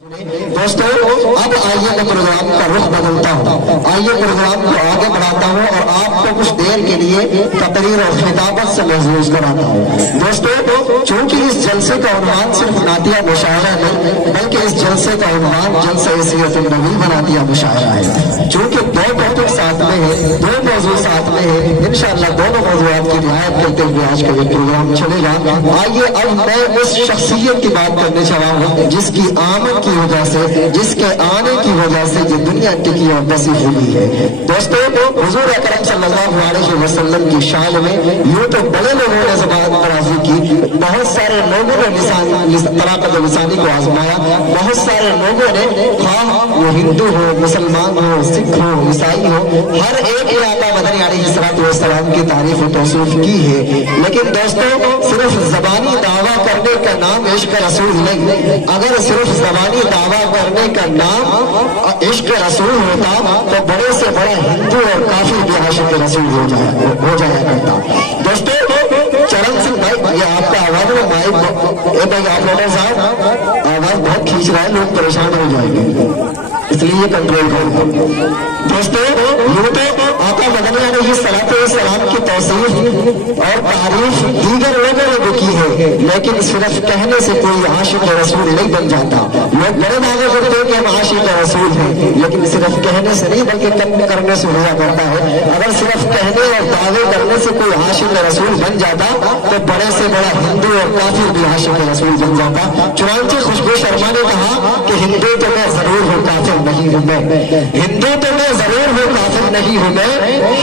دوستو اب آئیے میں پروگرام کا رخ بدلتا ہوں، آئیے پروگرام کو آگے بڑھاتا ہوں اور آپ کو کچھ دیر کے لیے تقریر اور خطابت سے محظوظ کراتا ہوں۔ دوستو چونکہ اس جلسے کا عنوان صرف نعتیہ مشاعرہ نہیں بلکہ اس جلسے کا عنوان جلسہ سیرت النبی نعتیہ مشاعرہ ہے، چونکہ دو ٹاپک ساتھ میں ہے، دو موضوع ساتھ میں ہے، انشاءاللہ دونوں موضوعات کی رعایت کرتے ہوئے آج کا یہ پروگرام چلے گا۔ آئیے اب میں اس شخصیت کی بات کرنے چلا ہوں جس کی آمد کی وجہ سے، جس کے آنے کی وجہ سے یہ دنیا ٹکی اور بسی ہوئی ہے۔ دوستو حضور اکرم صلی اللہ علیہ وسلم کی شان میں یوں تو بڑے لوگوں نے زبان درازی کی، بہت سارے لوگوں نے طلاقت لسانی کو آزمایا، بہت سارے لوگوں نے خواہ وہ ہندو ہو، مسلمان ہو، سکھ ہو، عیسائی ہو، ہر ایک نے آقا مدنی علیہ السلام کی تعریف و توصیف کی ہے۔ لیکن دوستو صرف زبانی دعویٰ کرنے کا نام عشق رسول نہیں، اگر صرف زبانی دعویٰ کرنے کا نام عشق رسول ہوتا تو بڑے سے بڑا ہندو اور کافر بھی عاشق رسول ہو جایا کرتا۔ دوستو چرن سنگھ بھائی، یہ آپ کا آواز ہے مائک، اے بھائی آپ لوگوں صاحب آواز بہت کھینچ رہا ہے، لوگ پریشان ہو جائیں گے، اس لیے کنٹرول کرو۔ دوستو یوں تو آقا مدنی علیہ السلام کی توصیف اور تعریف دیگر لوگوں نے بھی کی ہے، لیکن صرف کہنے سے کوئی عاشق رسول نہیں بن جاتا۔ لوگ بڑے دعوے کرتے ہیں کہ ہم عاشق رسول ہیں، لیکن صرف کہنے سے نہیں بلکہ کم کرنے سے ہوا کرتا ہے۔ اگر صرف کہنے اور دعوے کرنے سے کوئی عاشق رسول بن جاتا تو بڑے سے بڑا ہندو اور کافر بھی عاشق رسول بن جاتا۔ چنانچہ خوشبو شرما نے کہا کہ ہندو تو میں ضرور ہوں، کافر نہیں ہوں میں، ہندو تو میں ضرور ہوں، کافر نہیں ہوں میں،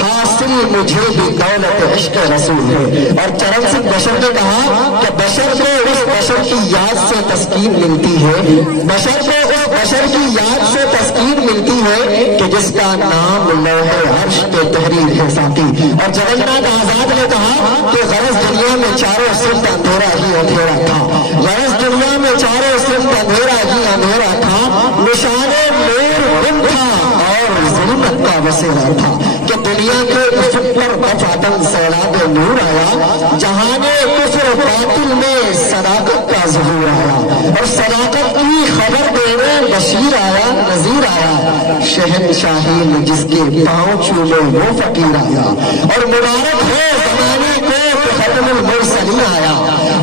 حاصل مجھے بھی دولت عشق رسول ہے۔ اور چرن سنگھ بشر نے کہا کہ بشر کو اس بشر کی یاد سے تسکین ملتی ہے، بشر کو اس بشر کی یاد سے تسکین ملتی ہے کہ جس کا نام لوح عرش پہ تحریر ہے ساتھی۔ اور جگن ناتھ آزاد نے کہا کہ غرض دنیا میں چاروں صرف اندھیرا ہی اندھیرا تھا، غرض دنیا میں چاروں صرف اندھیرا ہی اندھیرا تھا، نشان نور گم تھا اور ظلمت کا بسیرا تھا، کہ دنیا کے افق پر دفعتاً سیلاب نور آیا، جہان کفر باطل میں صداقت کا ظہور آیا، اور صداقت کی خبر دینے بشیر آیا، نذیر آیا، شہنشاہی میں جس کے پاؤں چھومے وہ فقیر آیا، اور مبارک ہو زمانے کو کہ ختم المرسلین آیا،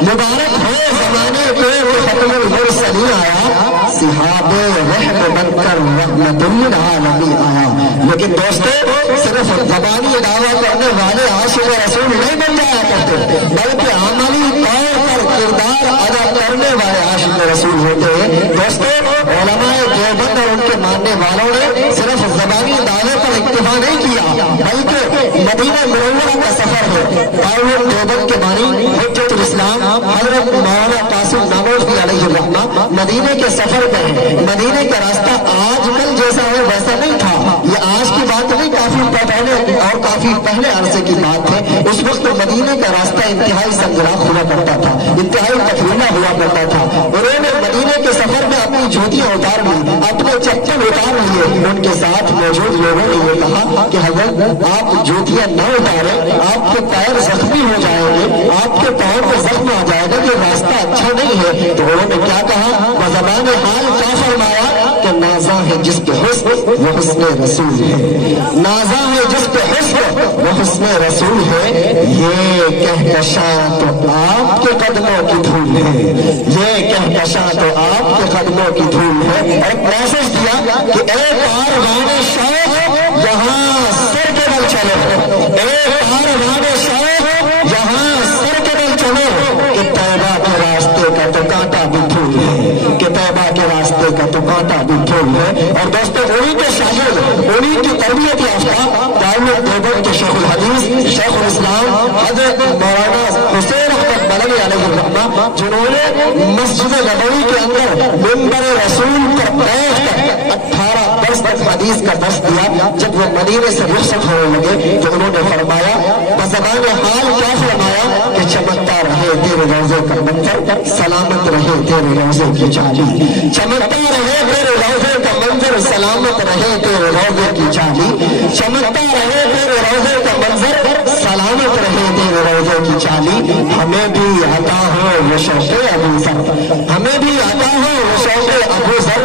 مبارک ہو زمانے کو کہ ختم المرسلین آیا، صحاب رحم بن کر رحمت للعالمین آیا۔ لیکن دوستو صرف زبانی دعویٰ کرنے والے عاشق رسول نہیں بن جایا کرتے بلکہ عملی طور پر کردار ادا کرنے والے عاشق رسول ہوتے ہیں۔ دوستو علماء دیوبند اور ان کے ماننے والوں نے صرف زبانی دعوے پر اکتفا نہیں کیا بلکہ مدینہ منورہ کا سفر ہے۔ دارالعلوم دیوبند کے بانی حجت الاسلام حضرت مولانا قاسم نانوتوی علیہ الرحمہ مدینے کے سفر پہ ہیں۔ مدینے کا راستہ آج کل جیسا ہے ویسا نہیں تھا، یہ آج کی بات نہیں، کافی پہلے اور کافی پہلے عرصے کی بات ہے۔ اس وقت مدینے کا راستہ انتہائی سنگراف ہوا کرتا تھا، انتہائی پتھریلا ہوا کرتا تھا۔ انہوں نے مدینے کے سفر میں اپنی جوتیاں اتار لی، اپنے چپل اتار لیے۔ ان کے ساتھ موجود لوگوں نے یہ کہا کہ حضرت آپ جوتیاں نہ اتاریں، آپ کے پیر زخمی ہو جائیں گے، آپ کے پاؤں پہ زخم آ جائے گا، یہ راستہ اچھا نہیں ہے۔ تو انہوں نے کیا کہا، بزبان حال کیا فرمایا کہ نازا ہے جس پہ حسن وہ حسن رسول ہے، نازا ہے جس پہ حسن وہ حسن رسول ہے، یہ کہکشاں تو آپ کے قدموں کی دھول ہے، یہ کہکشاں تو آپ کے قدموں کی دھول ہے۔ اور ایک میسج دیا کہ اے کاروان شوق یہاں سر کے بل چلو، اے کاروان شوق یہاں سر کے بل چلو، کہ طیبہ کے راستے کا تو کانٹا بھی دھول ہے، کہ طیبہ کے راستے کا تو کانٹا بھی دھول ہے۔ اور دوستو انہی کے شاگرد، انہی کی تربیت یافتہ دارالعلوم دیوبند کے شیخ الحدیث شیخ الاسلام حضرت مولانا حسین احمد بلخی علیہ الرحمہ، جنہوں نے مسجد نبوی کے اندر منبر رسول پر بیٹھ کر 18 برس تک حدیث کا درس دیا۔ جب وہ مدینے سے رخصت ہونے لگے تو انہوں نے فرمایا، بزبان حال کیا فرمایا کہ چمکتا رہے تیرے روضے کا منظر، سلامت رہے تیرے روضے کی چالی، چمکتا رہے تیرے روضے کا منظر، سلامت رہے تیرے روضے کی چالی، چمکتا رہے تیرے روضے کا منظر، سلامت رہے تیرے روضے کی چالی۔ ہمیں بھی عطا ہو وہ شوق ابو ذر، ہمیں بھی عطا ہو وہ شوق ابو ذر،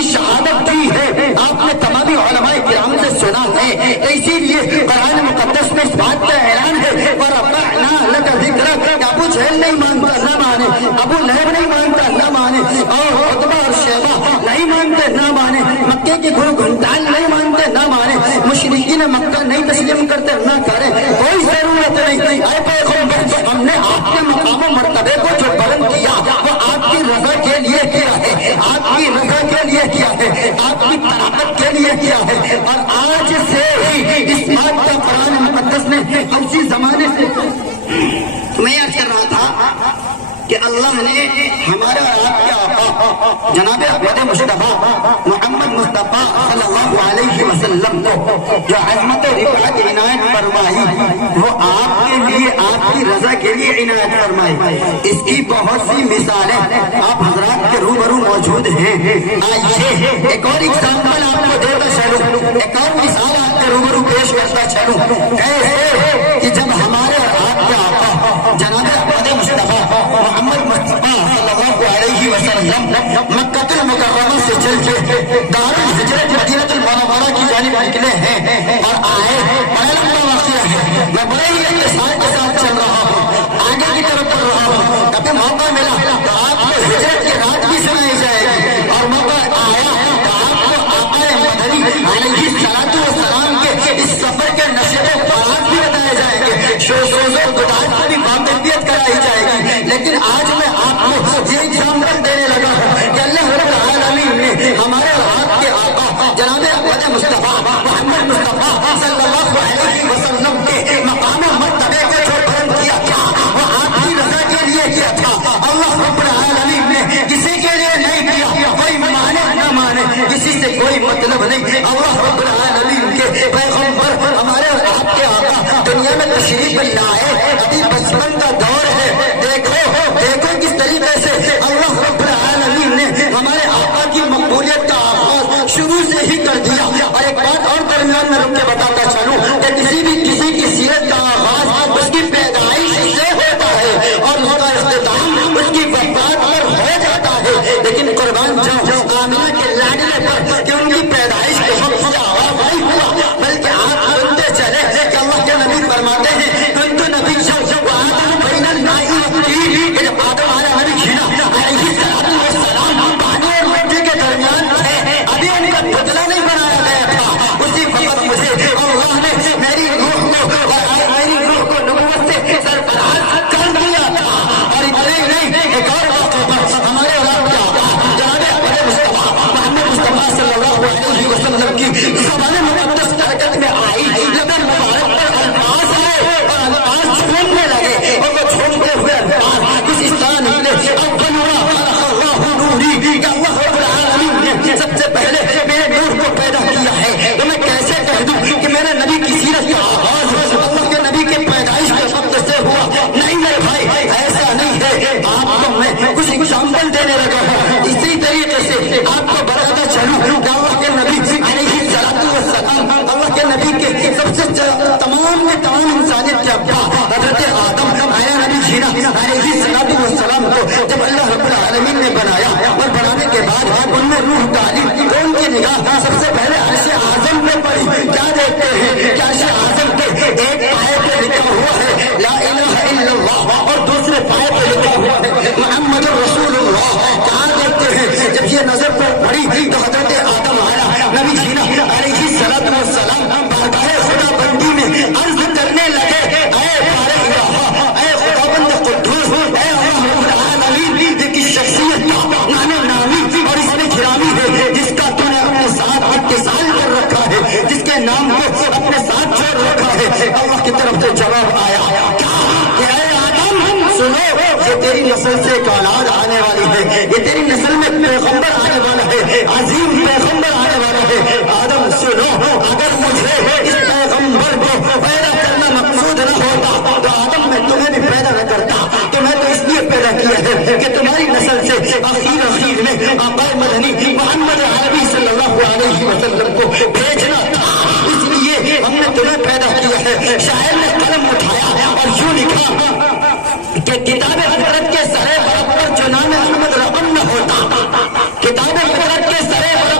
کی شہادت دی ہے آپ نے تمامی علماء کرام سے سنا ہے، اسی لیے قرآن مقدس میں اس بات کا اعلان ہے وَرَفَعْنَا لَكَ ذِكْرَكَ، ابو جہل نہیں مانتا نہ مانے، ابو لہب نہیں مانتا نہ مانے، اور عتبہ اور شیبہ نہیں مانتے نہ مانے، مکے کے گھر گھنٹال نہیں مانتے نہ مانے، مشرکین مکہ نہیں تسلیم کرتے نہ کرے، کوئی ضرورت نہیں، اے پیغمبر ہم نے آپ کے مقام و مرتبے کو جو بلند کیا وہ آپ کی رضا کے لیے کیا ہے، آپ کی رضا کے لیے کیا ہے، آپ کی طاقت کے لیے کیا ہے، اور آج سے ہی اس بات کا قرآن مقدس نے اسی زمانے سے میں عرض کر رہا تھا کہ اللہ نے ہمارا آپ کے آقا جناب احمد مصطفیٰ محمد مصطفیٰ صلی اللہ علیہ وسلم کو جو عظمت و رفعت عنایت فرمائی وہ آپ کے لیے آپ کی رضا کے لیے عنایت فرمائی، اس کی بہت سی مثالیں آپ حضرات کے روبرو موجود ہیں۔ آئیے ایک اور ایگزامپل آپ کو دیتا چلوں، ایک اور مثال آپ کے روبرو پیش کرتا چلوں، ایسے کہ جب ہمارے آپ کے آقا جناب احمد مصطفیٰ محمد مصطفیٰ صلی اللہ علیہ وسلم مکہ المکرمہ سے چل کے دار الہجرت مدینہ المنورہ کی جانب نکلے ہیں اور آئے، بڑا لمبا واقعہ ہے، میں بڑے ہی اختصار کے ساتھ چل رہا ہوں، آگے کی طرف بڑھ رہا ہوں، کبھی موقع ملا تو آپ کو ہجرت کی رات بھی سنائی جائے گی، اور موقع آیا تو آپ کو آقا مدنی علیہ السلام کے اس سفر کے نشر و فراز بھی بتائے جائیں گے، شوز و گداز کی بھی باقیت کرائی جائے گی، لیکن آج میں آپ کو یہ ایگزامپل دینے لگا ہوں کہ اللہ رب العالمین نے ہمارے آپ کے آقا جناب احمد مصطفیٰ محمد مصطفیٰ صلی اللہ علیہ وسلم کے مقام و مرتبے کو جو بلند کیا تھا وہ آپ کی رضا کے لیے کیا تھا۔ اللہ رب العالمین نے کسی کے لیے نہیں کیا، کوئی مانے نہ مانے، کسی سے کوئی مطلب نہیں، اللہ رب العالمین کے پیغمبر ہمارے آپ کے آقا دنیا میں تشریف لائے، ابھی بچپن کا دور ہے، دیکھو کس طریقے سے اللہ رب العالمین نے ہمارے آقا کی مقبولیت کا آغاز شروع سے ہی کر دیا۔ اور ایک بات اور درمیان میں رک کے بتاتا چلوں کہ کسی کی سیرت کا آغاز اس کی پیدائش سے ہوتا ہے اور اس کا اختتام اس کی وفات پر ہو جاتا ہے، لیکن قربان جاؤ آمنہ کے لاڈلے پر کہ ان کی پیدائش کے وقت سے آغاز نہیں ہوا، بلکہ آپ سنتے چلے کہ اللہ کے نبی فرماتے ہیں کنت نبی وآدم بین الماء والطین، کہ جب آدم علیہ السلام پانی اور مٹی کے درمیان تھے، ابھی ان کا پتلا نہیں بنایا گیا تھا، اسی وقت مجھے اللہ نے میری روح کو نبوت سے سرفراز کر دیا تھا۔ اور اتنے ہی نہیں، ایک اور واقعہ پر ہمارے جناب احمد مصطفیٰ محمد مصطفیٰ صلی اللہ علیہ وسلم کی زبان مقدس حرکت میں آئی، لبن مبارک پر الفاظ آئے اور الفاظ چھوڑنے لگے، اور وہ چھوڑتے ہوئے الفاظ کچھ اس طرح نکلے، کہ اللہ رب العالمین نے سب سے پہلے میرے نور کو پیدا کیا ہے، تو میں کیسے کہہ دوں کہ میرے نبی کی سیرت کا آغاز اللہ کے نبی کے پیدائش کے وقت سے ہوا؟ نہیں میرے بھائی، ایسا نہیں ہے، آپ کو میں کچھ ایگزامپل دینے لگا ہوں، اسی طریقے سے آپ کو بتاتا چلوں کہ اللہ کے نبی علیہ السلام اللہ کے نبی کے سب سے تمام انسانیت کے ابا حضرت آدم علیہ السلام کو جب اللہ رب العالمین نے بنایا اور بنانے کے بعد ان میں روح ڈالی تو ان کی نگاہ سب سے پہلے عرش اعظم پہ پڑی، کیا دیکھتے ہیں کہ عرش اعظم کے ایک پائے پہ لکھا ہوا ہے لا الہ الا اللہ اور دوسرے پائے پہ لکھا ہوا ہے محمد رسول اللہ، کہاں دیکھتے ہیں؟ جب یہ نظر پر پڑی تو حضرت آدم نبی جینا علیہ السلام بارگاہ خدا بندی میں عرض کرنے لگے، اے بارے الہ، اے خدا بند قدوس، اے اللہ رب العالمین، یہ کس شخصیت کا نامی اور اس میں گرامی ہے جس کا تو نے اپنے ساتھ اتصال کر رکھا ہے، جس کے نام کو اپنے ساتھ چھوڑ رکھا ہے۔ اللہ کی طرف سے جواب آیا کہ اے آدم سنو، یہ تیری نسل سے ایک اولاد آنے والی ہے، یہ تیری نسل میں پیغمبر آنے والا ہے، عظیم پیغمبر آنے والا ہے۔ آدم سنو، اگر مجھے اس پیغمبر کو پیدا کرنا مقصود نہ ہوتا تو آدم میں تمہیں بھی پیدا نہ کرتا، تمہیں تو اس لیے پیدا کیا ہے کہ تمہاری نسل سے اخیر میں آقا مدنی محمد عربی صلی اللہ علیہ وسلم کو بھیجنا تھا، اس لیے ہم نے تمہیں پیدا کیا ہے۔ شاعر نے قلم اٹھایا اور یوں لکھا کہ کتاب فطرت کے سرے برابر جو نام احمد رقم نہ ہوتا، کتاب فطرت کے سرے برابر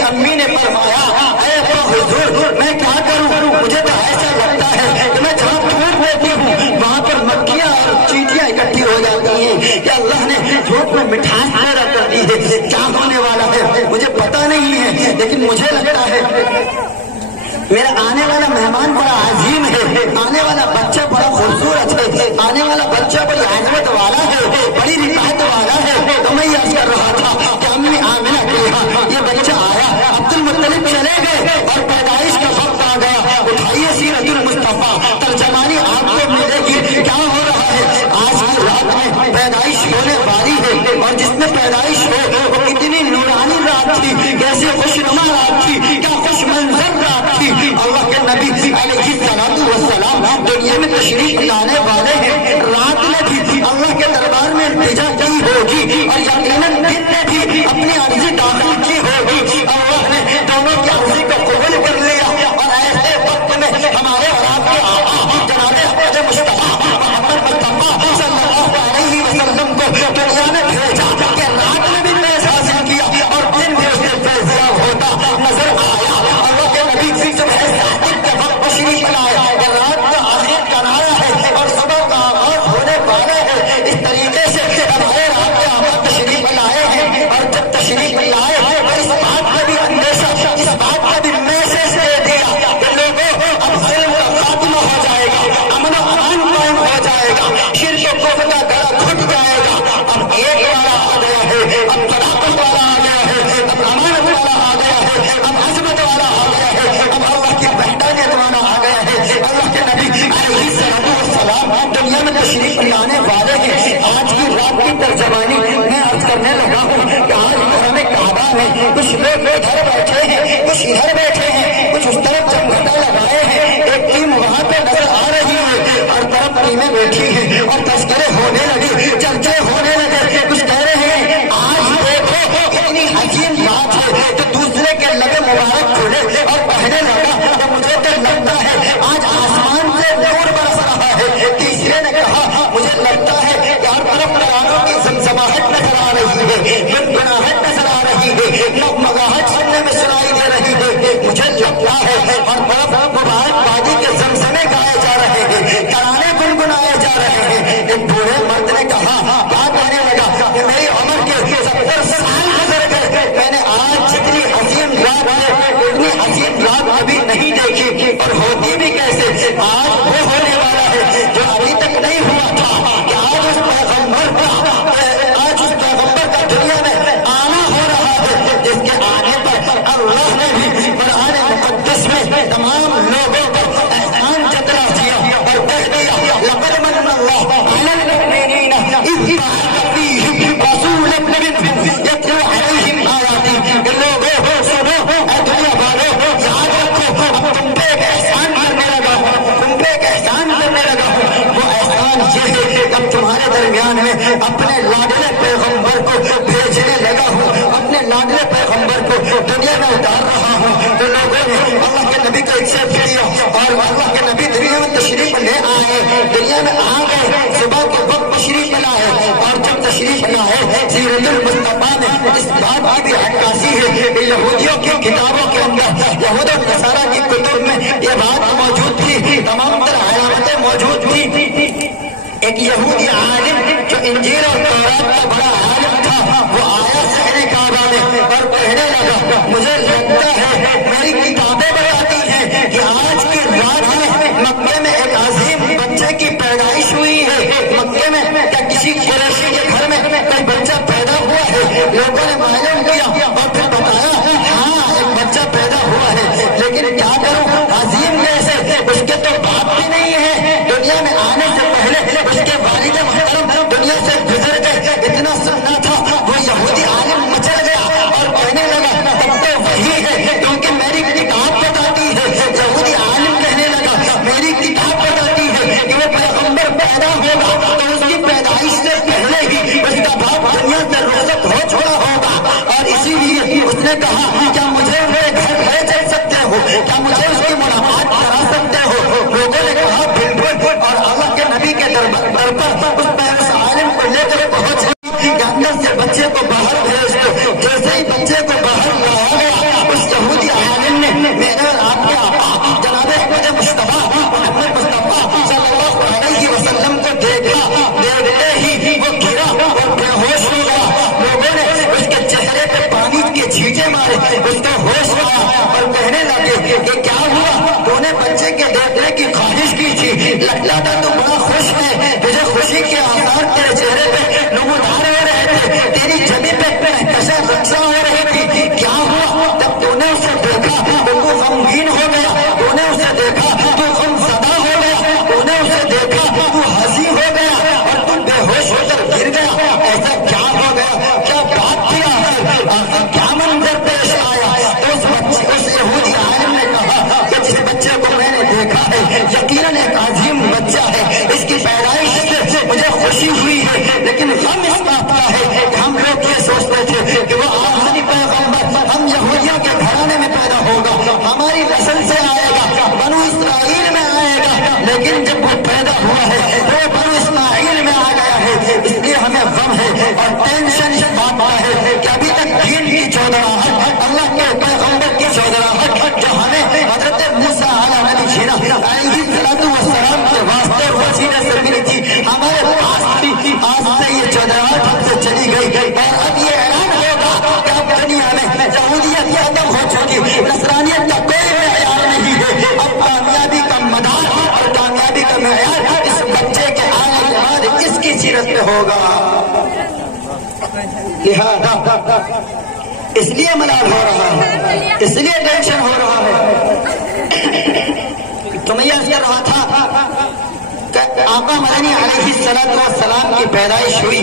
کی امی نے فرمایا اے حضور میں کیا کروں، مجھے تو ایسا لگتا ہے کہ میں جہاں دھوپ دیتی ہوں وہاں پر مکھیاں اور چیٹیاں اکٹھی ہو جاتی ہیں کہ اللہ نے دھوپ میں مٹھاس پیدا کر دی ہے، کیا ہونے والا ہے مجھے پتا نہیں ہے، لیکن مجھے لگتا ہے میرا آنے والا مہمان بڑا عظیم ہے، آنے والا بچہ بڑا خوبصورت ہے، آنے والا بچہ بڑی عظمت والا ہے، بڑی رفاقت والا ہے۔ تو میں یہ کر رہا تھا کہ امی آمنہ کے یہاں یہ بچہ آیا، عبد المطلب چلے گئے اور پیدائش کا وقت آ گیا، اٹھائیے سیرت المصطفیٰ ترجمانی آپ کو ملے گی کیا ہو رہا ہے۔ آج کی رات میں پیدائش ہونے والی ہے اور جس میں پیدائش ہو وہ اتنی نورانی رات تھی، کیسے خوشنما رات تھی، کیا خوش منظر رات تھی۔ اللہ کے نبی علیہ السلام دنیا میں تشریف لانے والے ہیں، رات میں بھی اللہ کے دربار میں التجا کی ہوگی اور یقیناً دن میں بھی اپنی عرضی داخل کی ہوگی۔ اللہ نے دونوں کی عرضی کو قبول کر لیا اور ایسے وقت میں ہمارے اور آپ کے آقا جناب احمد مصطفیٰ محمد مصطفیٰ صلی اللہ علیہ وسلم کو دنیا میں بھیجا کہ رات میں بھی فیض حاصل کیا اور دن میں اس سے فیض یاب ہوتا نظر آیا۔ اللہ کے نبی جب تشریف لائے کہ رات کا آخر کنارا ہے اور صبح کا آغاز ہونے والا ہے، اس طریقے سے ہمارے رات کے آغاز تشریف لائے ہیں اور جب تشریف لائے اور اس بات کا بھی اندیشہ، اس بات کا بھی میسج دے دیا کہ لوگوں اب ظلم کا خاتمہ ہو جائے گا، امن و امان قائم ہو جائے گا، شرک و کفر کا گلا گھٹ جائے گا۔ اب ایک والا آ گیا ہے، اب صداقت والا آ گیا ہے، اب امانت والا آ گیا ہے، اب عظمت والا آ گیا ہے، اب اللہ کی وحدانیت والا آ گیا ہے۔ اللہ کے نبی علیہ السلام دنیا میں تشریف لانے والے ہیں۔ آج کی رات کی ترجمانی میں عرض کرنے لگا ہوں کہ آج محرم کعبہ میں کچھ لوگ ادھر بیٹھے ہیں، کچھ ادھر بیٹھے ہیں، کچھ اس طرف جمگھٹا لگائے ہیں، ایک ٹیم وہاں پہ نظر آ رہی ہے اور طرف ٹیمیں بیٹھی ہیں اور تذکرے ہونے لگے، چرچے ہونے لگے، کچھ کہہ رہے ہیں آج دیکھو اتنی عظیم بات ہے تو دوسرے کے لگے مبارک کھولے اور کہنے لگا کہ مجھے تو لگتا ہے آج آسمان سے نور برس رہا ہے۔ تیسرے نے کہا مجھے لگتا ہے کہ ہر طرف ترانوں کی زمزماہٹ نظر آ رہی ہے، گنگناہٹ نظر آ رہی ہے، نغمگاہٹ سننے میں سنائی دے رہی ہے، مجھے لگتا ہے ہر طرف مبارک بادی کے زمزمے گائے جا رہے ہیں، ترانے گنگنائے جا رہے ہیں۔ ایک بوڑھے مرد نے کہا کیا کہنے لگا کہ میری عمر کے 70 سال گزر گئے، میں نے آج جتنی عظیم رات ہے اتنی عظیم رات ابھی نہیں دیکھی اور ہوتی بھی کیسے۔ آج وہ ہونے والا ہے جو ابھی تک نہیں ہوا تھا کہ آج اس پیغمبر کا دنیا میں آنا ہو رہا ہے، جس کے آنے پر اللہ نے بھی قرآن مقدس میں تمام لوگوں پر احسان جتلا دیا اور کہہ دیا لقد من اللہ علی المؤمنین اذ بعث فیہم رسولا منہم یتلو علیہم آیاتہ۔ کہ لوگوں سنو، اے دنیا والوں یاد رکھو اب تم پہ ایک احسان کرنے لگا ہوں، تم پہ ایک احسان کرنے لگا ہوں۔ وہ احسان یہ ہے کہ اب تمہارے درمیان میں اپنے لاڈلے پیغمبر کو بھیجنے لگا ہوں، اپنے لاڈلے پیغمبر کو دنیا میں اتار رہا ہوں۔ تو لوگوں نے اللہ کے نبی کو ایکسپٹ کیا اور اللہ کے نبی دنیا میں تشریف لے آئے، دنیا میں آ گئے، صبح کے وقت تشریف لائے اور جب تشریف لائے سیرت المصطفیٰ میں اس بات کی بھی عکاسی ہے کہ یہودیوں کی کتابوں کے اندر، یہود و نصارہ کی کتب میں یہ بات موجود تھی، تمام تر علامتیں موجود تھی۔ ایک یہودی عالم جو انجیل اور تورات کا بڑا عالم تھا، وہ آیا صحن کعبہ میں اور کہنے لگا مجھے لگتا ہے میری کتابیں بتاتی ہیں کہ آج کی رات میں مکے میں ایک عظیم بچے کی پیدائش ہوئی ہے۔ مکے میں کیا کسی قریشی کے گھر میں کوئی بچہ پیدا ہوا ہے؟ لوگوں نے معلوم کیا اور پھر بتایا ہاں ایک بچہ پیدا ہوا ہے، لیکن کیا کروں عظیم کیسے، اس کے تو باپ بھی نہیں ہے، دنیا میں آنے سے پہلے اس کے والد محترم دنیا سے گزر گئے۔ اتنا سننا تھا وہ یہودی عالم مچل گیا اور کہنے لگا تب تو وہی ہے کیونکہ میری کتاب بتاتی ہے۔ یہودی عالم کہنے لگا میری کتاب بتاتی ہے کہ وہ پیغمبر پیدا ہوگا تو اس کی پیدائش سے پہلے ہی اس کا باپ دنیا سے رخصت ہو چھوڑا ہوگا، اور اسی لیے اس نے کہا کیا مجھے وہ گھر لے چل سکتے ہو، کیا مجھے اس کی ملاقات کرا سکتے ہو؟ لوگوں نے کہا بالکل، اور اللہ کے نبی کے در پر اس عالم کو لے کر پہنچ کہ اندر سے بچے کو باہر بھیج دو۔ جیسے ہی بچے کو باہر لایا گیا اس لگتا تھا تو بڑا خوش ہے، مجھے خوشی کے آثار تیرے چہرے پہ نمودار ہو رہے تھے، تیری جبیں پہ کشش رقصہ ہو رہی تھی. کیا ہوا؟ جب تو نے اسے دیکھا تو غمگین ہو گیا، تو نے اسے دیکھا تو غم زدہ ہو گیا، تو نے اسے دیکھا تو ہنسی ہو گیا اور تم بے ہوش ہو کر گر گیا. ایسا کیا ہو گیا؟ کیا بات تھی؟ آخر کیا منظر پیش آیا؟ تو اس یہودی عالم نے کہا کہ جس بچے کو میں نے دیکھا ہے یقیناً ایک عظیم بچہ ہے، اس کی پیدائش سے مجھے خوشی ہوئی ہے، لیکن غم اس بات کا ہے کہ ہم لوگ یہ سوچتے تھے کہ وہ آخری پیغمبر ہم یہودیوں کے گھرانے میں پیدا ہوگا، ہماری نسل سے آئے گا، بنو اسرائیل میں آئے گا، لیکن جب وہ پیدا ہوا ہے وہ بنو اسماعیل میں آ گیا ہے. اس لیے ہمیں غم ہے اور ٹینشن اس بات کا ہے کہ ابھی تک دین کی چودراہٹ، اللہ کے پیغمبر کی چودراہٹ جو ہمیں حضرت موسیٰ علیہ السلام کے واسطے وسیلے سے ملی تھی، ہمارے پاس تھی. آج سے یہ چودراہٹ ہم سے چلی گئی اور اب یہ اعلان ہوگا کہ اب دنیا میں یہودیت ختم ہو چکی، نصرانیت کا کوئی معیار نہیں ہے. اب کامیابی کا مدار اور کامیابی کا معیار اس بچے کے آنے کے بعد کس کی سیرت پہ ہوگا. لہذا اس لیے ملال ہو رہا ہے، اس لیے ٹینشن ہو رہا ہے. تو میں یہ کر رہا تھا کہ آقا مدنی علیہ السلام کی پیدائش ہوئی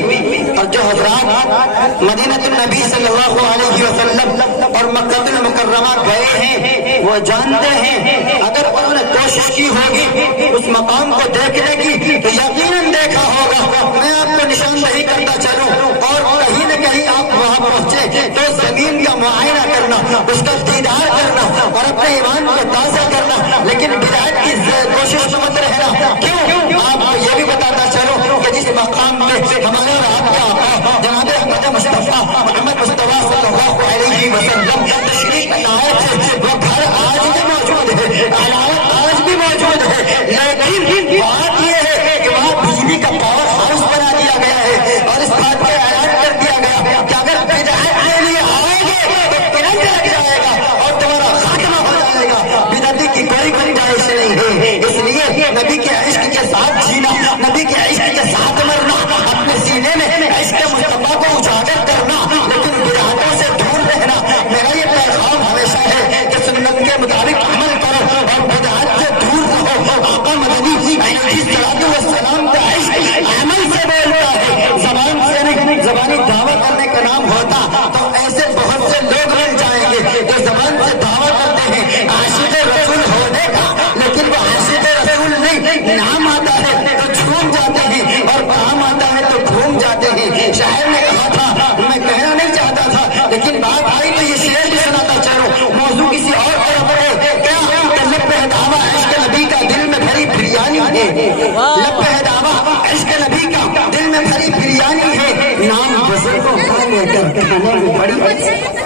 اور جو حضرات مدینہ النبی صلی اللہ علیہ وسلم اور مکہ المکرمہ گئے ہیں وہ جانتے ہیں اگر انہوں نے کوشش کی ہوگی اس مقام کو دیکھنے کی تو یقیناً دیکھا ہوگا. میں آپ کو نشاندہی کرتا چلوں اور کہیں نہ کہیں آپ وہاں پہنچے تو زمین کا معائنہ کرنا، اس کا دیدار کرنا اور اپنے ایمان کو تازہ کرنا، لیکن بدعت کی کوشش تو مت رہنا. کیوں؟ آپ کو یہ بھی بتاتا چلوں کہ جس مقام میں ہمارے آپ کے آقا جناب احمد مصطفیٰ محمد مصطفیٰ صلی اللہ علیہ وسلم تشریف لائے تھے وہ گھر آج بھی موجود ہے، علامت آج بھی موجود ہے، لیکن بات یہ ہے کہ وہاں بجلی کا پاور ہاؤس بنا دیا گیا ہے اور اس بات کا اعلان کر دیا گیا کہ اگر بدعت کے لیے آئیں گے تو کرنٹ لگ جائے گا اور تمہارا خاتمہ ہو جائے گا. بدعت کی کوئی گنجائش نہیں ہے. اس لیے نبی کے عشق کے ساتھ جینا، نبی کے عشق کے ساتھ مرنا، اپنے سینے میں عشق مصطفیٰ کو اجاگر کرنا، لیکن بدعتوں سے دور رہنا. میرا یہ پیغام ہمیشہ ہے کہ سنت کے مطابق عمل کرو اور بدعت سے دور رہو. آقا مدنی علیہ السلام کا عشق عمل سے بولتا ہے، زبان سے نہیں. زبانی دعویٰ کرنے کا نام ہوتا تو ایسے بہت سے لوگ مل جائیں گے جو زبان سے دعویٰ کرتے ہیں عاشق رسول ہونے کا، لیکن وہ عاشق رسول نہیں. نام آتا ہے تو جھوم جاتے ہیں اور کام آتا ہے تو گھوم جاتے ہیں. شاعر نے کہا تھا، میں کہنا نہیں چاہتا تھا لیکن بات آئی تو یہ شعر بھی سناتا چلو. موضوع کسی اور طرف ہے. کیا لب پہ دعویٰ عشق نبی کا دل میں بھری بریانی ہے، لب پہ دعویٰ عشق نبی کا دل میں بھری بریانی ہے. نام بزرگ کو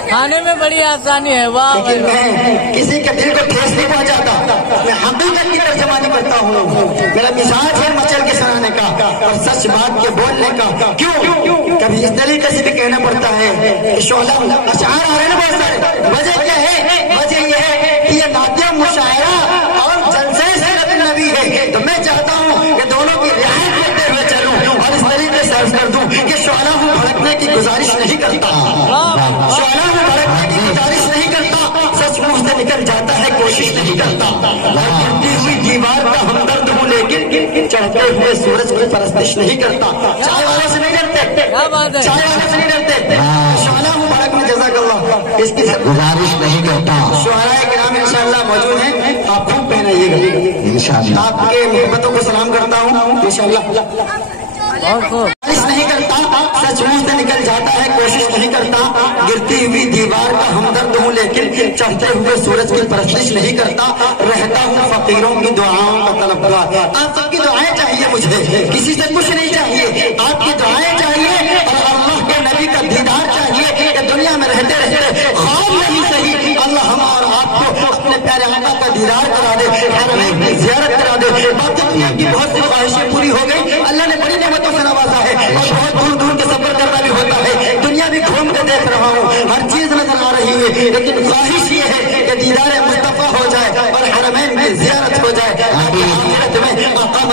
کھانے میں بڑی آسانی ہے. واہ لیکن میں کسی کے دل کو ٹھیس نہیں پہنچاتا، میں حقیقت کی ترجمانی کرتا ہوں. میرا مزاج ہے مچل کے سنانے کا اور سچ بات کے بولنے کا. کیوں؟ کبھی اس طریقے سے بھی کہنا پڑتا ہے کہ شعلہ اشعار آ رہے ہیں بہت سارے. وجہ کیا ہے؟ وجہ یہ ہے کہ یہ نعتیہ مشاعرہ اور جلسے سیرت نبی ہے. تو میں چاہتا ہوں کہ دونوں کی رعایت کرتے ہوئے چلوں اور اس طریقے سے عرض کر دوں کہ شعلہ کو بھڑکنے کی گزارش نہیں کرتا، شعلہ کو بھڑکنے کی گزارش نہیں کرتا، سچ منہ سے نکل جاتا ہے کوشش نہیں کرتا. گرتی ہوئی دیوار کا ہمدرد ہوں لیکن چڑھتے ہوئے سورج کی پرستش نہیں کرتا. چائے والوں سے نہیں ڈرتے، چائے والوں سے نہیں ڈرتے. شعلہ مبارک میں جزاک اللہ اس کی گزارش نہیں کرتا. شعراء کرام انشاءاللہ موجود ہیں، آپ خوب پہنائیے گا انشاءاللہ. آپ کے محبتوں کو سلام کرتا ہوں انشاءاللہ. نہیں کرتا، سچ منہ سے نکل جاتا ہے کوشش نہیں کرتا. گرتی ہوئی دیوار کا ہمدرد ہوں لیکن چڑھتے ہوئے سورج کی پرستش نہیں کرتا. رہتا ہوں فقیروں کی دعاؤں کا طلبگار. آپ سب کی دعائیں چاہیے مجھے، کسی سے کچھ نہیں چاہیے. آپ کی دعائیں چاہیے اور اللہ کے نبی کا دیدار چاہیے کہ دنیا میں رہتے رہتے خواب نہیں صحیح اللہ ہم اور آپ کو اپنے پیارے آقا کا دیدار کرا دے، حرمین کی زیارت کرا دے. باقی دنیا کی بہت سی خواہشیں پوری ہو گئی. اللہ نے بڑی نعمتوں سے نوازا ہے اور بہت دور دور کے سفر کرنا بھی ہوتا ہے. دنیا بھی گھوم کے دیکھ رہا ہوں، ہر چیز نظر آ رہی ہے، لیکن خواہش یہ ہے کہ دیدار مصطفیٰ ہو جائے اور حرمین کی زیارت ہو جائے. آخرت میں آقا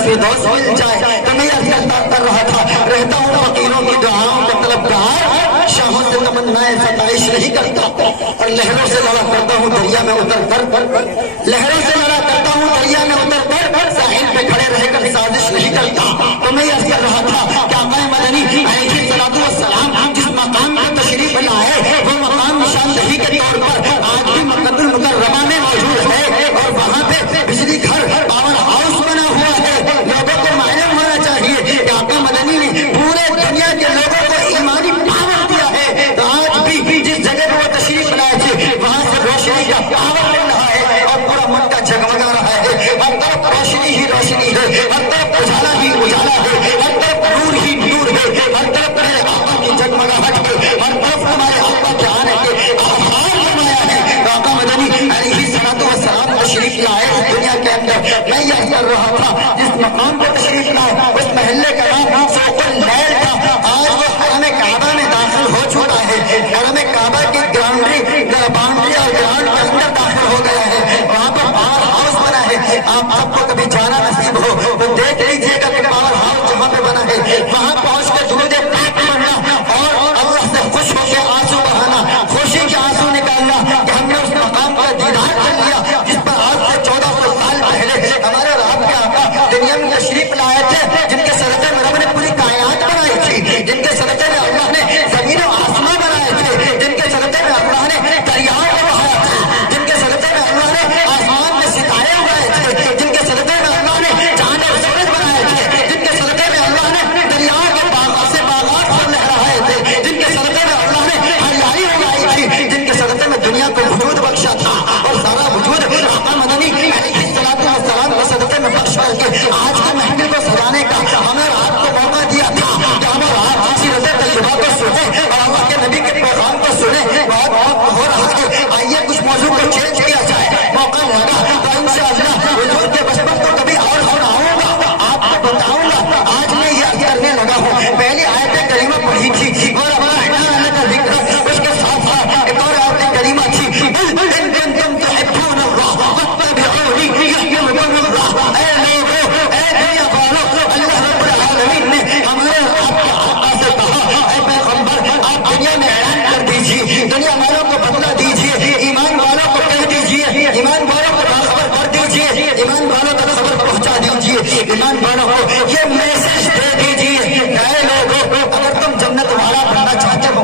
الفردوس مل جائے. تو میں یہ کر رہا تھا رہتا ہوں فقیروں کی دعاؤں کا طلبگار, شاہوں سے تمنائیں ستائش نہیں کرتا اور لہروں سے لڑا کرتا ہوں دریا میں اتر کر, لہروں سے لڑا کرتا ہوں دریا میں اتر کر, ساحل پہ کھڑے رہ کر سازش نہیں کرتا. تو میں یہ کر رہا تھا کہ آقا مدنی علیہ الصلوۃ والسلام جس مقام پر تشریف لائے وہ مقام نشاندہی کے طور پر آج بھی مکۃ المکرمہ میں موجود ہے اور وہاں پہ بجلی گھر پاور ہاؤس بنا ہوا ہے. لوگوں کو معلوم ہونا چاہیے کہ آقا مدنی نے پورے دنیا کے لوگوں کو ایمانی پاور دیا ہے. تو آج بھی جس جگہ پر وہ تشریف لائے تھے وہاں سے روشنی کا پاور مل رہا ہے اور پورا ملک جگمگا رہا ہے. ہر طرف روشنی ہی روشنی ہے, ہر طرف اجالا ہی اجالا ہے, ہر طرف نور ہی نور ہے, ہر طرف میرے آقا کی جگمگاہٹ ہے, ہر طرف ہمارے آقا کے آنے کے آثار فرمایا ہے. آقا مدنی علیہ الصلوۃ والسلام تشریف لائے اس دنیا کے اندر. میں یہ کر رہا تھا جس مقام پر تشریف لائے اس محلے کا نام سوق اللیل تھا. آج وہ حرم کعبہ میں داخل ہو چکا ہے. حرم کعبہ کی باؤنڈری اور گراؤنڈ کے اندر داخل ہو گیا ہے. وہاں پر پاور ہاؤس بنا ہے. آپ سب کو کبھی جانا نصیب ہو تو دیکھ لیجیے گا کہ پاور ہاؤس جہاں پہ بنا ہے وہاں پہنچ کے درود پاک پڑھنا اور اللہ سے خوش ہو کے آنسو بہانا, خوشی کے آنسو نکالنا کہ ہم نے اس مقام کا دیدار کر لیا جس پر آج سے 1400 سال پہلے ہمارے رب کے آقا دنیا میں تشریف لائے تھے, جن کے صدقے میں رب نے پوری کائنات بنائی تھی, جن کے صدقے میں اللہ نے زمین و آسمان بنائے تھے, جن کے صدقے میں اللہ نے دریاؤں کو بہایا تھا, جن کے صدقے میں اللہ نے آسمان میں ستارے اگائے تھے, جن کے صدقے میں اللہ نے چاند اور سورج بنائے تھے, جن کے صدقے میں اللہ نے دریاؤں کے باغات سے باغات پر لہرائے تھے, جن کے صدقے میں اللہ نے ہریالی اگائی تھی, جن کے صدقے میں دنیا کو وجود بخشا تھا اور سارا وجود آقا مدنی علیہ الصلوۃ والسلام کے صدقے میں بخش کر کے آج کے محفل کو سجانے کا ہمیں آپ کو موقع دیا تھا کہ ہم آپ سیرت طیبہ کو سنیں اور اللہ کے نبی کے پیغام کو سنیں. بہت وقت ہو رہا ہے, آئیے کچھ موضوع کو چینج کیا جائے. موقع لگا تو انشاءاللہ حضور کے بچپن کو کبھی اور سناؤں گا, آپ کو بتاؤں گا. آج میں یہ کرنے لگا ہوں. پہلی آیت کریمہ پڑھی تھی اور اللہ کا ذکر, اس کے ساتھ ساتھ ایک اور آیت کریمہ تھی ان کنتم تحبون اللہ فاتبعونی یحببکم اللہ. اے لوگوں, اے دنیا والوں, اللہ رب العالمین نے ہمارے آپ کے آقا سے کہا اے پیغمبر آپ دنیا میں اعلان کر دیجیے, دنیا والوں کو بدلا دیجیے, ایمان والوں کو کہہ دیجیے, ایمان والوں کو باخبر کر دیجیے, ایمان والوں کو خبر پہنچا دیجیے, ایمان والوں کو یہ میسج دے دیجیے اے لوگوں اگر تم جنت والا بننا چاہتے ہو,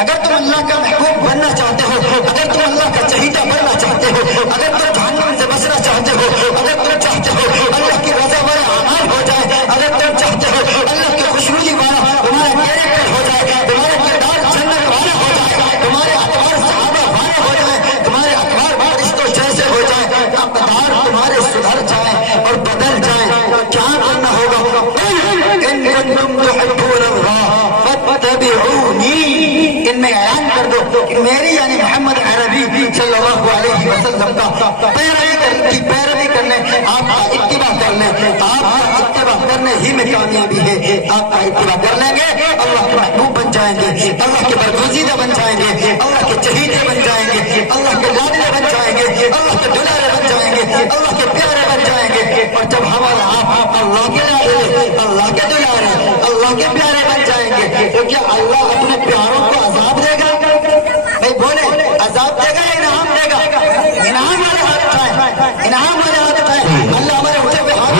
اگر تم اللہ کا محبوب بننا چاہتے ہو, اگر تم اللہ کا چہیتا بننا چاہتے ہو, اگر تم جہنم سے بچنا چاہتے ہو, اگر تم چاہتے ہو اللہ کی رضا والا اعمال ہو جائے, اگر تم چاہتے ہو اللہ کی خوشنودی والا تمہارا کیریکٹر ہو جائے, تمہارا کردار جنت والا ہو جائے, تمہارے اخبار صحابہ والے ہو جائے, تمہارے اخبار بارشتوں جیسے ہو جائے, اقدار تمہارے سدھر جائیں اور بدل جائیں, کیا کرنا ہوگا؟ ان کنتم تحبون اللہ فاتبعونی. ان میں اعلان کر دو کہ میری یعنی محمد عربی صلی اللہ علیہ وسلم کا پیروی کرنے, آپ کا اتباع کرنے, آپ کا اتباع کرنے ہی میں کامیابی ہے. آپ کا اتباع کر لیں گے اللہ کے محبوب بن جائیں گے, اللہ کے برگزیدہ بن جائیں گے, اللہ کے چہیتے بن جائیں گے, اللہ کے لاڈلے بن جائیں گے, اللہ کے دلارے بن جائیں گے, اللہ کے پیارے بن جائیں گے. اور جب ہمارا آپ اللہ کے لاڈلے, اللہ کے دلارے, اللہ کے پیارے بن جائیں گے تو کیا اللہ اپنے پیاروں کو عذاب دے گا؟ بھائی بولے, عذاب دے گا یا انعام دے گا؟ انعام والے ہاتھ اٹھائیں, انعام والے ہاتھ اٹھائیں. اللہ ہمارے اٹھے ہوئے ہاتھ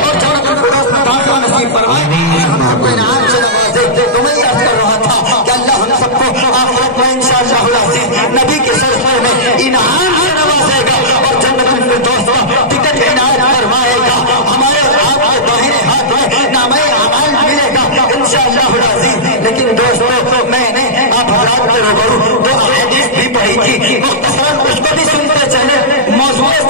اور جنت الفردوس میں داخلہ نصیب فرمائے, ہم سب کو انعام سے نوازے. تو میں یاد کر رہا تھا کہ اللہ ہم سب کو آخرت میں انشاءاللہ العزیز نبی کے سرسر میں انعام سے نوازے گا اور جنت الفردوس کا ٹکٹ عنایت فرمائے گا. ہمارے آپ کے داہنے ہاتھ میں نامہ اعمال ملے گا انشاءاللہ العزیز. لیکن دوستو میں نے آپ حضرات کے روبرو دو احادیث بھی پڑھی تھی, مختصراً اس کو بھی سنتے چلے. موضوع یہ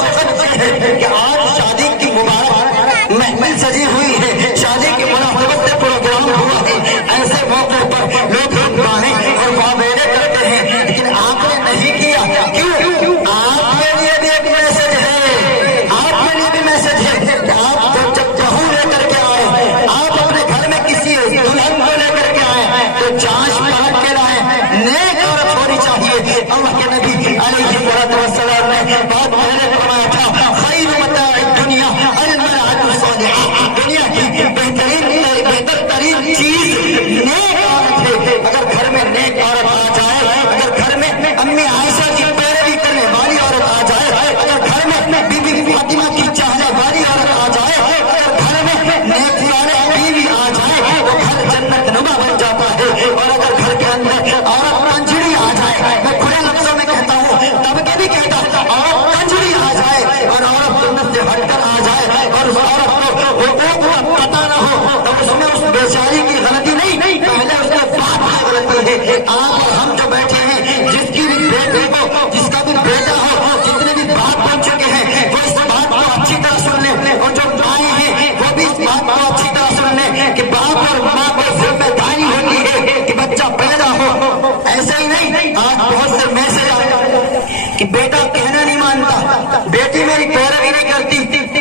ہے کہ آج شادی کی مبارک محفل سجی ہوئی ہے, شادی کی مناسبت سے پروگرام ہوا ہے. ایسے موقع پر لوگ گانے اور معاملے کرتے ہیں, لیکن آپ نے نہیں کیا. کیوں؟ آپ کے لیے بھی ایک میسج ہے, آپ کے لیے بھی میسج ہے کہ آپ جب بہو لے کر کے آئے, آپ اپنے گھر میں کسی دلہن کو لے کر کے آئے تو جانچ پرکھ کے لائیں, نیک عورت ہونی چاہیے. اللہ کے نبی علیہ الصلوۃ والسلام نے بہت پہلے فرمایا تھا خیر آپ اور ہم جو بیٹھے ہیں، جس کی بھی بیٹی ہو، جس کا بھی بیٹا ہو، جتنے بھی باپ بن چکے ہیں، وہ اس بات کو اچھی طرح سن لیں، اور جو مائیں ہیں وہ بھی اس بات کو اچھی طرح سن لیں کہ باپ اور ماں کو ذمہ داری ہوتی ہے کہ بچہ پیدا ہو۔ ایسا ہی نہیں، آج بہت سے میسج آتے ہیں کہ بیٹا کہنا نہیں مانتا، بیٹی میری پیروی نہیں کرتی،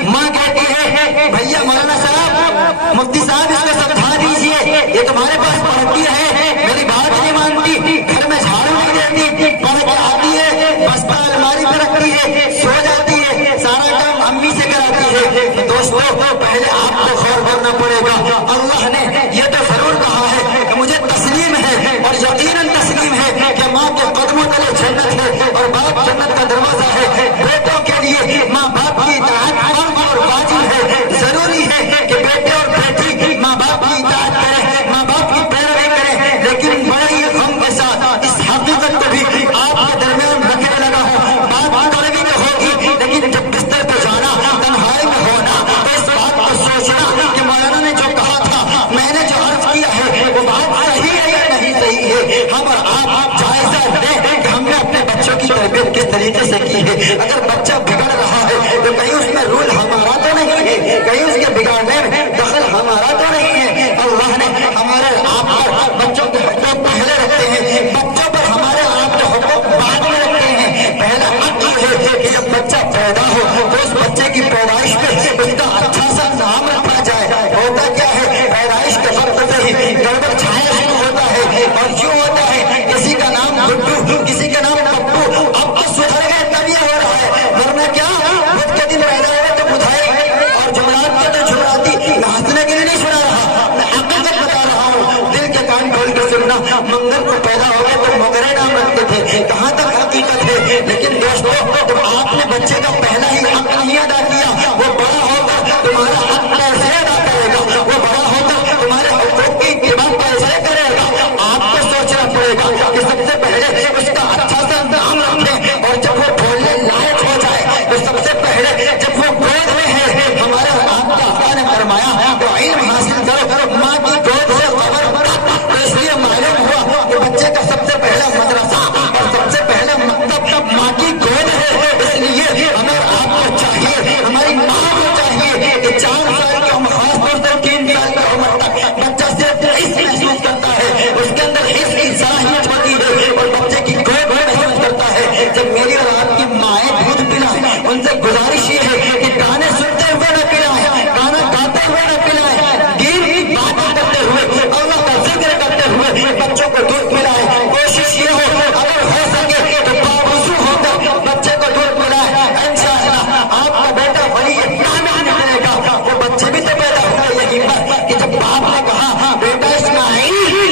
ماں کہتی ہے بھیا مولانا صاحب، مفتی صاحب اس کو سمجھا دیجیے، یہ تمہارے پاس پڑھتی ہے، میری بات نہیں مانتی، گھر میں جھاڑو نہیں دیتی، پڑھ کے آتی ہے، بستہ الماری پہ رکھتی ہے، سو جاتی ہے، سارا کام امی سے کراتی ہے۔ دوستو پہلے آپ کو غور کرنا پڑے گا۔ اللہ نے یہ تو ضرور کہا ہے کہ مجھے تسلیم ہے اور یقیناً تسلیم ہے کہ ماں کے قدموں تلے جنت ہے اور باپ جنت کا دروازہ ہے۔ بیٹوں کے لیے ماں باپ کی اطاعت فرض اور واجب ہے، ضروری ہے کہ بیٹے اور بیٹی ماں باپ کی اطاعت کریں، ماں باپ کی پیروی کریں، لیکن بڑے ہی غم کے ساتھ اس حقیقت کو بھی آپ کے درمیان رکھنے لگا ہوں۔ بات کڑوی تو ہوگی، لیکن جب بستر پہ جانا، تنہائی میں ہونا، تو اس بات کو سوچنا کہ مولانا نے جو کہا تھا، میں نے جو عرض کیا ہے، وہ بات صحیح ہے یا نہیں صحیح ہے۔ ہم اور آپ جائزہ لیں کہ ہم نے اپنے بچوں کی تربیت کس طریقے سے کی ہے۔ اگر بچہ بگڑ رہا ہے تو کہیں اس میں رول ہمارا تو نہیں ہے، کہیں اس کے بگاڑنے میں دخل ہمارا تو نہیں ہے۔ اللہ نے ہمارے آپ پر بچوں کے حقوق پہلے رکھتے ہیں، بچوں پر ہمارے آپ کے حقوق بعد میں رکھتے ہیں۔ پہلا حق یہ ہے کہ جب بچہ پیدا ہو تو اس بچے کی پیدائش پہ اس کا اچھا سا نام رکھا جائے۔ ہوتا کیا ہے، پیدائش کے وقت سے ہی گڑبڑ چھایا شروع ہوتا ہے، اور یوں ہوتا ہے کسی کا نام گڈو، کسی کا نام پپو، اب تو سدھر گئے تب یہ ہو رہا ہے، ورنہ کیا بدھ کے دن پیدا ہوئے تو بدھائی اور جمعرات کے تو جمعراتی، میں ہنسنے کے لیے نہیں سنا رہا، میں حقیقت بتا رہا ہوں، دل کے کان کھول کے سننا۔ منگل کو پیدا ہو گئے تو مغرے نام رکھتے تھے، کہاں تک حقیقت ہے؟ لیکن دوستو جب آپ نے بچے کا پہلا ہی حق نہیں ادا کیا، وہ بڑا ہوگا تمہارا حق کیسے ادا کرے گا؟ وہ بڑا ہوگا تمہارے حقوق کی اتباع کیسے کرے گا؟ آپ کو سوچنا پڑے گا کہ سب سے پہلے اس کا اچھا سا نام رکھیں، اور جب وہ بولنے لائق ہو جائے تو سب سے پہلے جب وہ گود میں ہے، ہمارے آپ کا آقا نے فرمایا تو علم حاصل کرو، ماں کی گود سے خبر، تو اس لیے معلوم ہوا کہ بچے کا سب سے پہلا مدرسہ اور سب سے پہلا مکتب ماں کی گود ہے۔ اس لیے ہمیں آپ کو چاہیے، ہماری ماں کو چاہیے کہ 4 سال کی عمر، خاص طور سے 3 سال کی عمر تک بچہ صرف حس محسوس کرتا ہے، اس کے اندر حس کی صلاحیت ہوتی ہے اور بچے کی گود محسوس کرتا ہے۔ جب میری اور آپ کی مائیں دودھ پلائیں، ان سے گزارش یہ ہے کہ گانے سنتے ہوئے نہ پلائیں، گانا گاتے ہوئے نہ پلائیں، دین کی باتیں کرتے ہوئے، اللہ کا ذکر کرتے ہوئے بچوں کو دودھ پلائیں۔ کوشش یہ ہو اگر ہو سکے تو باوضو ہو کر بچے کو دودھ پلائیں، انشاءاللہ آپ کا بیٹا ولی کامل نکلے گا۔ وہ بچے بھی تو پیدا ہوئے یہی پر کہ جب باپ نے کہا بیٹا اسماعیل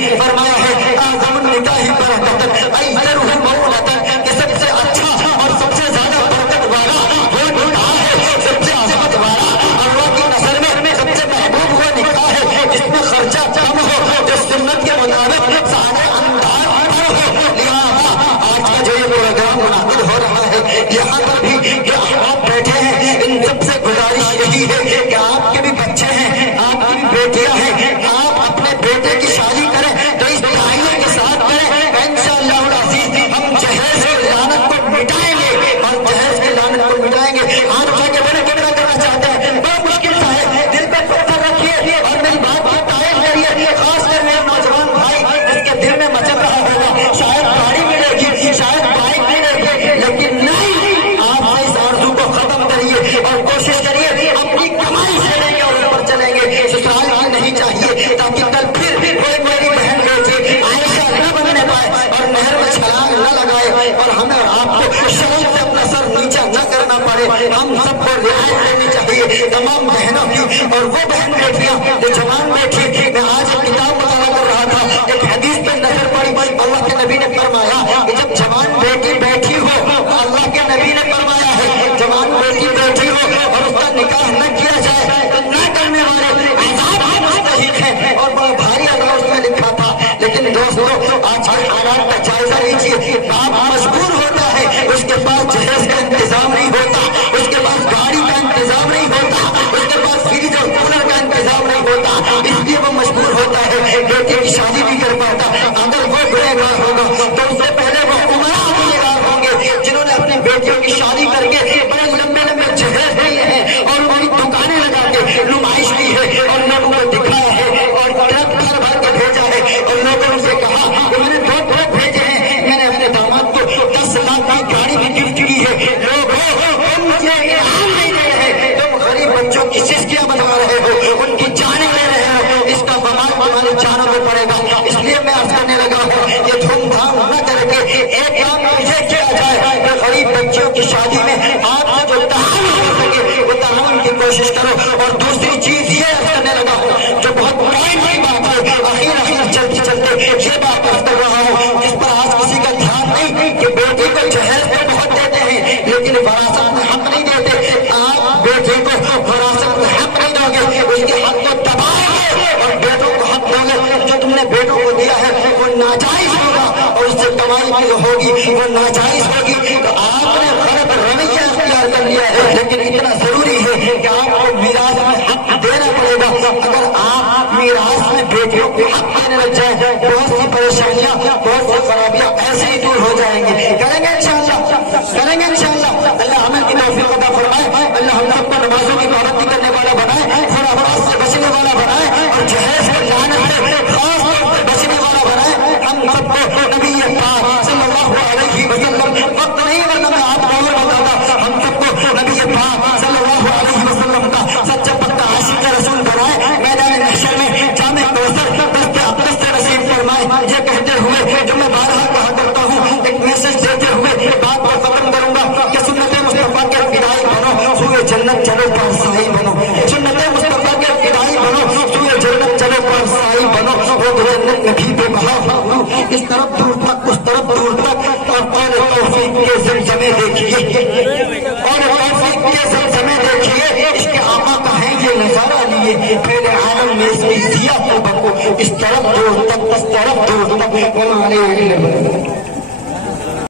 نے فرمایا ہے اعظم النکاح برکتن ایسرہ مولتن کہ سب سے اچھا اور سب سے زیادہ برکت والا وہ نکاح ہے، سب سے عظمت والا اللہ کی نظر میں سب سے محبوب وہ نکاح ہے جس میں خرچہ کم ہو، جو سنت کے مطابق سارے انداز پر ہو۔ لہٰذا آج کا جو یہ پروگرام منعقد ہو رہا ہے یہاں پر بھی جو آپ بیٹھے ہیں ان سب سے گزارش یہی ہے کہ آپ کے بھی بچے ہیں، آپ کی بھی بیٹیاں ہیں، آپ اپنے بیٹے کی شادی کریں تو اس دعائیے کے ساتھ کریں، انشاءاللہ العزیز ہم جہیز کی لعنت کو مٹائیں گے اور جہیز کی لعنت کو مٹائیں گے۔ آپ اٹھا کے میرے کتنا کرنا چاہتے ہیں بہت مشکل سا ہے، دل پہ پتھر رکھیے اور میری بات کو قائم کریے، خاص کر میرے نوجوان بھائی جس کے دل میں مچل رہا ہوگا شاید گاڑی ملے گی، شاید بائک ملے گی، لیکن نہیں، آپ اس آرزو کو ختم کریے اور کوشش کریے اپنی کمائی سے لیں گے اور اوپر چلیں گے، سسرال کی نہیں چاہیے تاکہ کل پھر کوئی میری بہن بیٹی عائشہ نہ بننے پائے اور نہر میں چھلانگ نہ لگائے اور ہمیں اور آپ کو شرم سے اپنا سر نیچا نہ کرنا پڑے۔ ہم سب کو رعایت دینی چاہیے تمام بہنوں کی، اور وہ بہن بیٹیاں جو جوان بیٹھی، میں آج ایک کتاب مطالعہ کر رہا تھا، ایک حدیث پہ نظر پڑی، اللہ کے نبی نے فرمایا کہ جب جوان بیٹی بیٹھی ہو، اللہ کے نبی نے فرمایا ہے جوان بیٹی بیٹھی ہو اور اس کا نکاح نہ کیا جائے تو نہ کرنے والے عذاب کے مستحق ہیں، اور بڑا بھاری عذاب اس میں لکھا تھا۔ لیکن دوستو آج کے حالات کا جائزہ لیجیے، باپ مجبور ہوتا ہے، اس کے پاس جہیز کا انتظام نہیں ہوتا، اس کے پاس گاڑی کا انتظام نہیں ہوتا، اس کے پاس فریج اور کولر کا انتظام نہیں ہوتا، اس لیے وہ مجبور ہوتا ہے بیٹی کی شادی نہیں کر پاتا۔ اگر وہ گنہگار ہوگا تو اس سے پہلے وہ عمرہ گنہگار ہوں گے جنہوں نے اپنی بیٹیوں کی شادی کر کے بڑے لمبے لمبے جہیز دیے ہیں اور ان کی دکانیں لگا کے نمائش کی ہے اور لوگوں کو دکھایا ہے اور ٹرک بھر بھر کے بھیجا ہے اور لوگوں سے کہا کہ میں نے 2 ٹرک بھیجے ہیں، میں نے اپنے داماد کو 10 لاکھ کی گاڑی بھی گفٹ کی ہے، لوگ ہو مجھے انعام نہیں دے رہے، تم غریب بچوں کی سسکیاں بنوا رہے ہو، ان کی جانیں لے رہے ہو، اس کا بمال تمہاری جانوں میں پڑے گا۔ اس لیے میں عرض کرنے لگا ہوں یہ دھوم دھام نہ کر کے ایک کام یہ کیا جائے کہ غریب بچوں کی شادی میں آپ سے جو تعاون ہو سکے وہ تعاون کی کوشش کرو۔ اور دوسری چیز یہ عرض کرنے لگا ہوں جو بہت پرائمری بات ہے، اخیر چلتے چلتے یہ بات عرض کر رہا ہوں جس پر آج کسی کا دھیان نہیں کہ بیٹی کو جہیز میں بہت دیتے ہیں لیکن وراثت میں حق نہیں دیتے۔ آپ بیٹی کو وراثت میں حق نہیں دو گے، اس کے حق کو دبائیں گے اور بیٹوں کو حق دو گے، جو تم نے بیٹوں کو دیا ہے وہ ناجائز ہوگا اور اس سے کمائی کی جو ہوگی وہ ناجائز ہوگی۔ تو آپ نے غلط رویہ اختیار کر لیا ہے، لیکن اتنا ضروری ہے کہ آپ کو میراث میں حق دینا پڑے گا۔ اگر آپ میراث میں بیٹیوں کو حق دینے لگ جائیں بہت سی پریشانیاں بہت سی خرابیاں ایسے ہی دور ہو جائیں گی۔ کریں گے انشاءاللہ اللہ عمل کی توفیق عطا فرمائے، اللہ ہم سب کو نمازوں کی پابندی کرنے والا بنائے، خرافات سے بچنے والا بنائے اور جہیز کی لعنت سے خاص طور سے بچنے والا بنائے۔ ہم سب کو نبی پاک صلی اللہ علیہ وسلم، وقت نہیں ورنہ میں آپ کو اور بتاتا، ہم سب کو نبی پاک صلی اللہ علیہ وسلم کا سچا پکا عاشق رسول بنائے، میدان محشر میں جامع کوثر دست اقدس سے نصیب فرمائے۔ یہ کہتے ہوئے جو میں بارہا کہا کرتا ہوں، ایک میسج دیتے ہوئے بات کو ختم کروں گا کہ سنت مصطفیٰ کے فدائی بنو، سوئے جنت چلو پارسائی بنو، سنت مصطفیٰ کے فدائی بنو، سوئے جنت چلو پارسائی بنو، وہ جنت میں بھی بے بہا ہو، اس طرف دور تک اس طرف دور تک، اور قول توفیق کے زمزمے دیکھیے، اور توفیق کے زمزمے دیکھیے، اس کے آقا کا ہے یہ نظارہ لیے، پھر عالم میں اس کی ضیا کو بکو، اس طرف دور تک اس طرف دور تک،